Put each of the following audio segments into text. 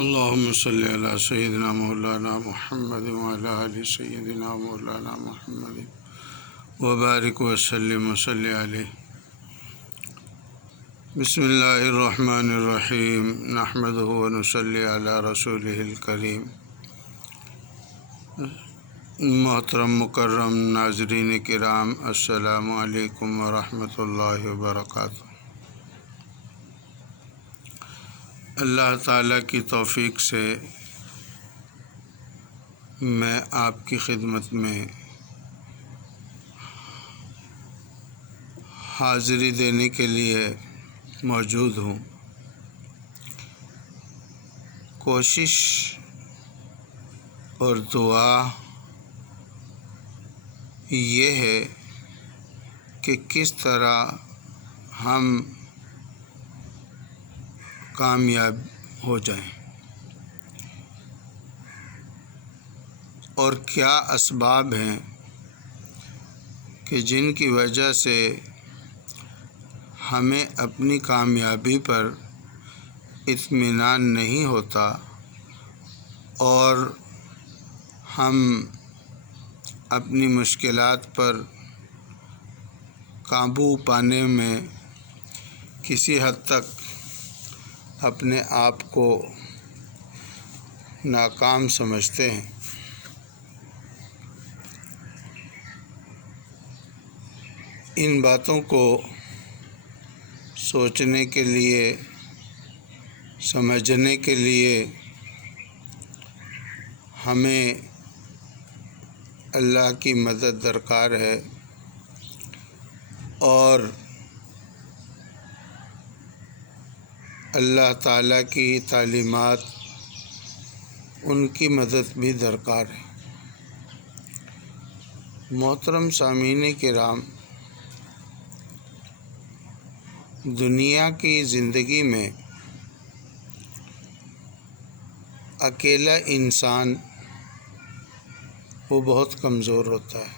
اللهم صل على سيدنا مولانا محمد وعلى آل سيدنا مولانا محمد وبارك وسلم وصل عليه. بسم اللہ الرحمن الرحیم نحمدہ ونصلی علی رسولہ الکریم. محترم مکرم ناظرین کرام، السلام علیکم ورحمۃ اللہ وبرکاتہ. اللہ تعالیٰ کی توفیق سے میں آپ کی خدمت میں حاضری دینے کے لیے موجود ہوں. کوشش اور دعا یہ ہے کہ کس طرح ہم کامیاب ہو جائیں اور کیا اسباب ہیں کہ جن کی وجہ سے ہمیں اپنی کامیابی پر اطمینان نہیں ہوتا اور ہم اپنی مشکلات پر قابو پانے میں کسی حد تک اپنے آپ کو ناکام سمجھتے ہیں. ان باتوں کو سوچنے کے لیے، سمجھنے کے لیے ہمیں اللہ کی مدد درکار ہے اور اللہ تعالیٰ کی تعلیمات، ان کی مدد بھی درکار ہے. محترم سامعین کرام، دنیا کی زندگی میں اکیلا انسان وہ بہت کمزور ہوتا ہے.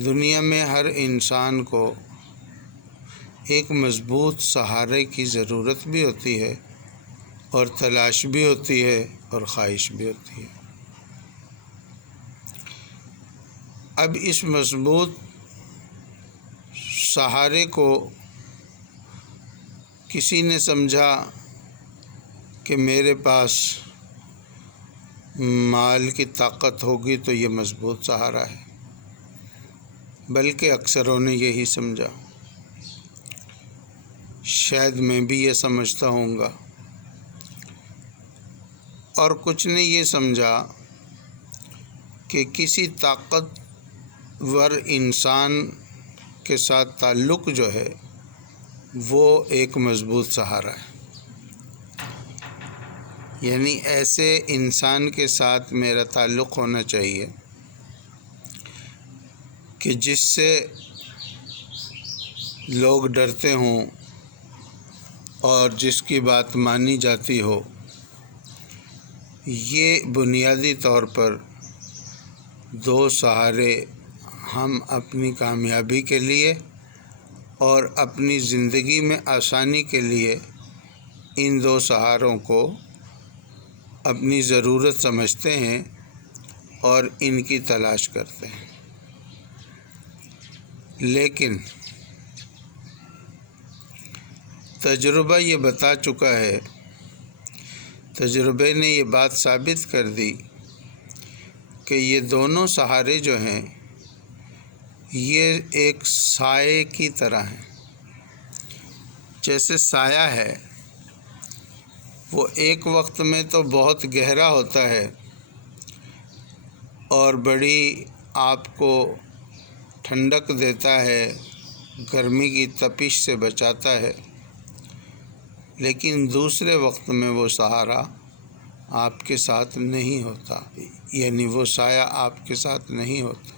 دنیا میں ہر انسان کو ایک مضبوط سہارے کی ضرورت بھی ہوتی ہے اور تلاش بھی ہوتی ہے اور خواہش بھی ہوتی ہے. اب اس مضبوط سہارے کو کسی نے سمجھا کہ میرے پاس مال کی طاقت ہوگی تو یہ مضبوط سہارا ہے، بلکہ اکثروں نے یہی سمجھا. شاید میں بھی یہ سمجھتا ہوں گا. اور کچھ نے یہ سمجھا کہ کسی طاقتور انسان کے ساتھ تعلق جو ہے وہ ایک مضبوط سہارا ہے. یعنی ایسے انسان کے ساتھ میرا تعلق ہونا چاہیے کہ جس سے لوگ ڈرتے ہوں اور جس کی بات مانی جاتی ہو. یہ بنیادی طور پر دو سہارے ہم اپنی کامیابی کے لیے اور اپنی زندگی میں آسانی کے لیے ان دو سہاروں کو اپنی ضرورت سمجھتے ہیں اور ان کی تلاش کرتے ہیں. لیکن تجربہ یہ بتا چکا ہے، تجربے نے یہ بات ثابت کر دی کہ یہ دونوں سہارے جو ہیں یہ ایک سائے کی طرح ہیں. جیسے سایہ ہے وہ ایک وقت میں تو بہت گہرا ہوتا ہے اور بڑی آپ کو ٹھنڈک دیتا ہے، گرمی کی تپش سے بچاتا ہے. لیکن دوسرے وقت میں وہ سہارا آپ کے ساتھ نہیں ہوتا، یعنی وہ سایہ آپ کے ساتھ نہیں ہوتا.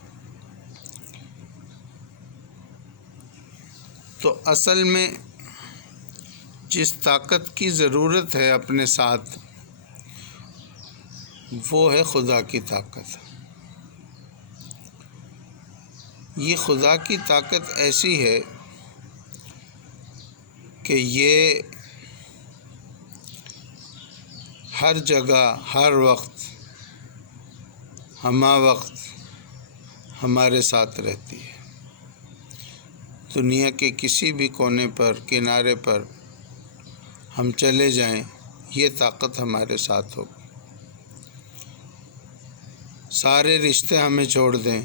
تو اصل میں جس طاقت کی ضرورت ہے اپنے ساتھ وہ ہے خدا کی طاقت. یہ خدا کی طاقت ایسی ہے کہ یہ ہر جگہ ہر وقت ہمہ وقت ہمارے ساتھ رہتی ہے۔ دنیا کے کسی بھی کونے پر کنارے پر ہم چلے جائیں، یہ طاقت ہمارے ساتھ ہوگی۔ سارے رشتے ہمیں چھوڑ دیں،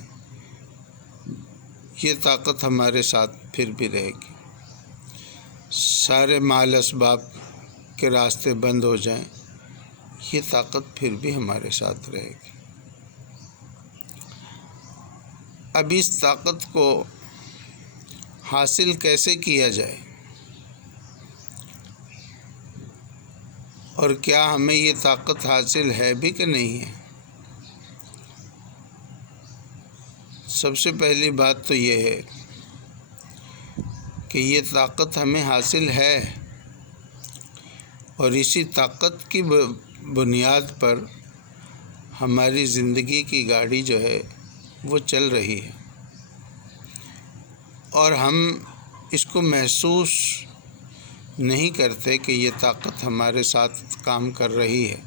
یہ طاقت ہمارے ساتھ پھر بھی رہے گی۔ سارے مال اسباب کے راستے بند ہو جائیں، یہ طاقت پھر بھی ہمارے ساتھ رہے گی۔ اب اس طاقت کو حاصل کیسے کیا جائے، اور کیا ہمیں یہ طاقت حاصل ہے بھی کہ نہیں ہے؟ سب سے پہلی بات تو یہ ہے کہ یہ طاقت ہمیں حاصل ہے، اور اسی طاقت کی بنیاد پر ہماری زندگی کی گاڑی جو ہے وہ چل رہی ہے، اور ہم اس کو محسوس نہیں کرتے کہ یہ طاقت ہمارے ساتھ کام کر رہی ہے۔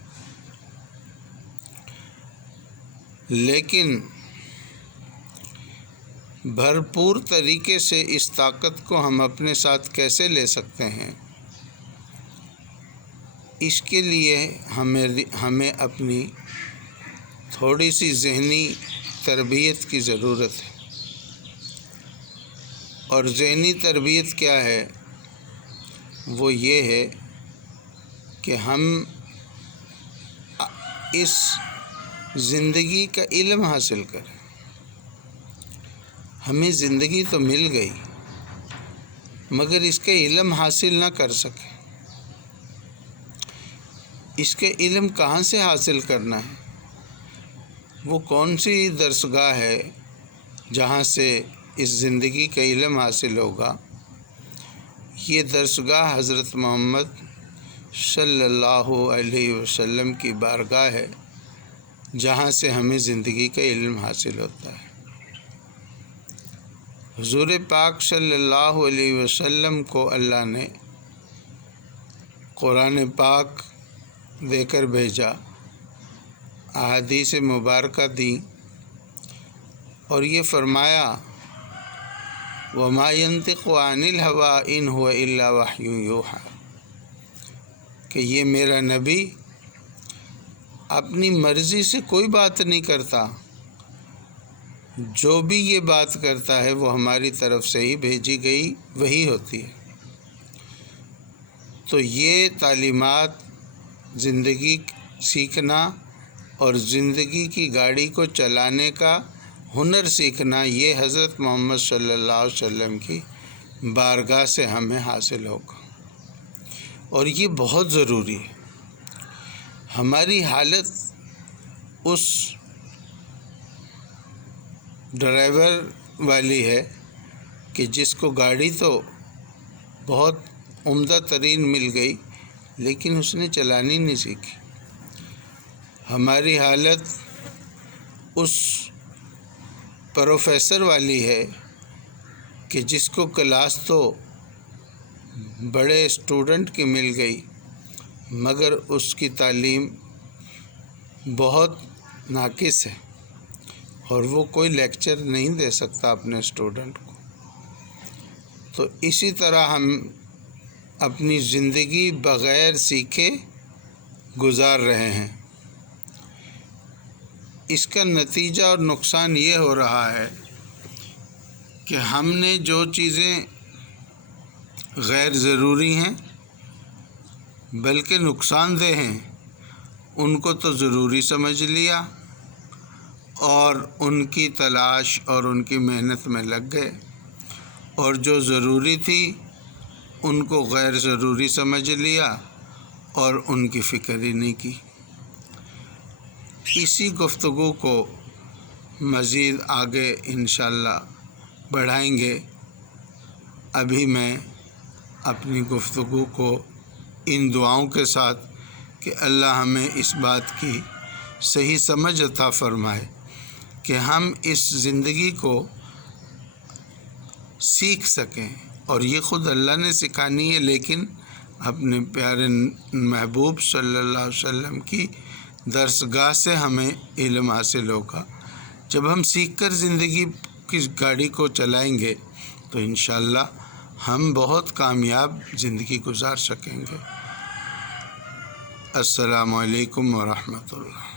لیکن بھرپور طریقے سے اس طاقت کو ہم اپنے ساتھ کیسے لے سکتے ہیں، اس کے لیے ہمیں اپنی تھوڑی سی ذہنی تربیت کی ضرورت ہے۔ اور ذہنی تربیت کیا ہے؟ وہ یہ ہے کہ ہم اس زندگی کا علم حاصل کریں۔ ہمیں زندگی تو مل گئی، مگر اس کا علم حاصل نہ کر سکے۔ اس کے علم کہاں سے حاصل کرنا ہے؟ وہ کون سی درسگاہ ہے جہاں سے اس زندگی کا علم حاصل ہوگا؟ یہ درسگاہ حضرت محمد صلی اللہ علیہ وسلم کی بارگاہ ہے، جہاں سے ہمیں زندگی کا علم حاصل ہوتا ہے۔ حضور پاک صلی اللہ علیہ وسلم کو اللہ نے قرآن پاک دے کر بھیجا، احادیث مبارکہ دی، اور یہ فرمایا وَمَا يَنطِقُ عَنِ الْهَوَىٰ إِنْ هُوَ إِلَّا وَحْيٌ يُوحَىٰ کہ یہ میرا نبی اپنی مرضی سے کوئی بات نہیں کرتا، جو بھی یہ بات کرتا ہے وہ ہماری طرف سے ہی بھیجی گئی وہی ہوتی ہے۔ تو یہ تعلیمات، زندگی سیکھنا اور زندگی کی گاڑی کو چلانے کا ہنر سیکھنا، یہ حضرت محمد صلی اللہ علیہ وسلم کی بارگاہ سے ہمیں حاصل ہوگا، اور یہ بہت ضروری ہے۔ ہماری حالت اس ڈرائیور والی ہے کہ جس کو گاڑی تو بہت عمدہ ترین مل گئی، لیکن اس نے چلانی نہیں سیکھی۔ ہماری حالت اس پروفیسر والی ہے کہ جس کو کلاس تو بڑے اسٹوڈنٹ کی مل گئی، مگر اس کی تعلیم بہت ناقص ہے، اور وہ کوئی لیکچر نہیں دے سکتا اپنے اسٹوڈنٹ کو۔ تو اسی طرح ہم اپنی زندگی بغیر سیکھے گزار رہے ہیں۔ اس کا نتیجہ اور نقصان یہ ہو رہا ہے کہ ہم نے جو چیزیں غیر ضروری ہیں بلکہ نقصان دہ ہیں، ان کو تو ضروری سمجھ لیا، اور ان کی تلاش اور ان کی محنت میں لگ گئے، اور جو ضروری تھی ان کو غیر ضروری سمجھ لیا اور ان کی فکر ہی نہیں کی۔ اسی گفتگو کو مزید آگے انشاءاللہ بڑھائیں گے۔ ابھی میں اپنی گفتگو کو ان دعاؤں کے ساتھ کہ اللہ ہمیں اس بات کی صحیح سمجھ عطا فرمائے کہ ہم اس زندگی کو سیکھ سکیں، اور یہ خود اللہ نے سکھانی ہے، لیکن اپنے پیارے محبوب صلی اللہ علیہ وسلم کی درسگاہ سے ہمیں علم حاصل ہوگا۔ جب ہم سیکھ کر زندگی کی گاڑی کو چلائیں گے تو انشاءاللہ ہم بہت کامیاب زندگی گزار سکیں گے۔ السلام علیکم ورحمۃ اللہ۔